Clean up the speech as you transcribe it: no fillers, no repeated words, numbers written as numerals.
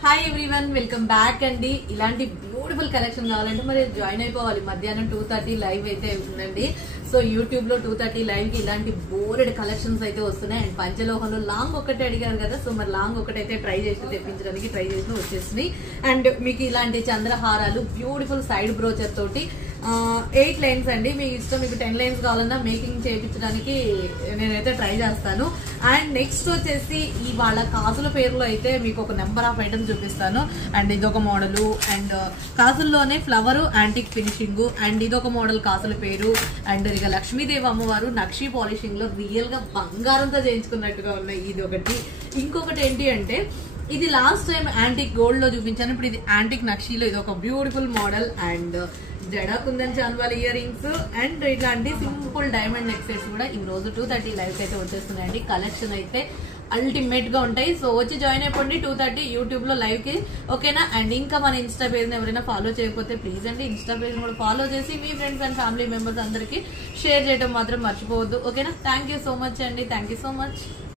Hi everyone, welcome back అండి. ఇలాంటి beautiful collection కావాలంటే మరి జాయిన్ అయిపోవాలి. మధ్యాహ్నం 2:30 లైవ్ అయితే ఉందండి. సో యూట్యూబ్ లో 2:30 లైవ్ కి ఇలాంటి బోర్డ్ కలెక్షన్స్ అయితే వస్తున్నాయి. అండ్ పంచలోహంలో లాంగ్ ఒకటే అడిగారు కదా, సో మరి లాంగ్ ఒకటైతే ట్రై చేసి తెప్పించడానికి ట్రై చేసి వచ్చేసినాయి. అండ్ మీకు ఇలాంటి చంద్రహారాలు బ్యూటిఫుల్ సైడ్ బ్రోచర్ తోటి 8 లైన్స్ అండి. మీకు ఇష్టం, మీకు 10 లైన్స్ కావాలన్నా మేకింగ్ చేయించడానికి నేనైతే ట్రై చేస్తాను. అండ్ నెక్స్ట్ వచ్చేసి ఇవాళ కాసుల పేరులో అయితే మీకు ఒక నెంబర్ ఆఫ్ ఐటమ్స్ చూపిస్తాను. అండ్ ఇదొక మోడలు, అండ్ కాసుల్లోనే ఫ్లవర్ యాంటిక్ ఫినిషింగ్, అండ్ ఇదొక మోడల్ కాసుల పేరు. అండ్ ఇక లక్ష్మీదేవి అమ్మవారు నక్షి పాలిషింగ్ లో రియల్ గా బంగారంతో చేయించుకున్నట్టుగా ఉన్నాయి. ఇది ఒకటి. ఇంకొకటి ఏంటి అంటే ఇది లాస్ట్ టైం యాంటిక్ గోల్డ్ లో చూపించాను, ఇప్పుడు ఇది యాంటిక్ నక్షిలో ఇది ఒక బ్యూటిఫుల్ మోడల్. అండ్ జడా కుందన్ చాన్వాల్ ఇయర్ రింగ్స్ అండ్ ఇట్లాంటి సింపుల్ డైమండ్ నెక్లెస్ కూడా ఈ రోజు 2:30 లైవ్ అయితే వచ్చేస్తున్నాయండి. కలెక్షన్ అయితే అల్టిమేట్ గా ఉంటాయి. సో వచ్చి జాయిన్ అయిపోండి 2:30 యూట్యూబ్ లో లైవ్ కి, ఓకేనా. అండ్ ఇంకా మన ఇన్స్టా పేజ్ ఎవరైనా ఫాలో చేయకపోతే ప్లీజ్ అండి ఇన్స్టా పేజ్ కూడా ఫాలో చేసి మీ ఫ్రెండ్స్ అండ్ ఫ్యామిలీ మెంబర్స్ అందరికి షేర్ చేయడం మాత్రం మర్చిపోవద్దు, ఓకేనా. థ్యాంక్ యూ సో మచ్ అండి, థ్యాంక్ యూ సో మచ్.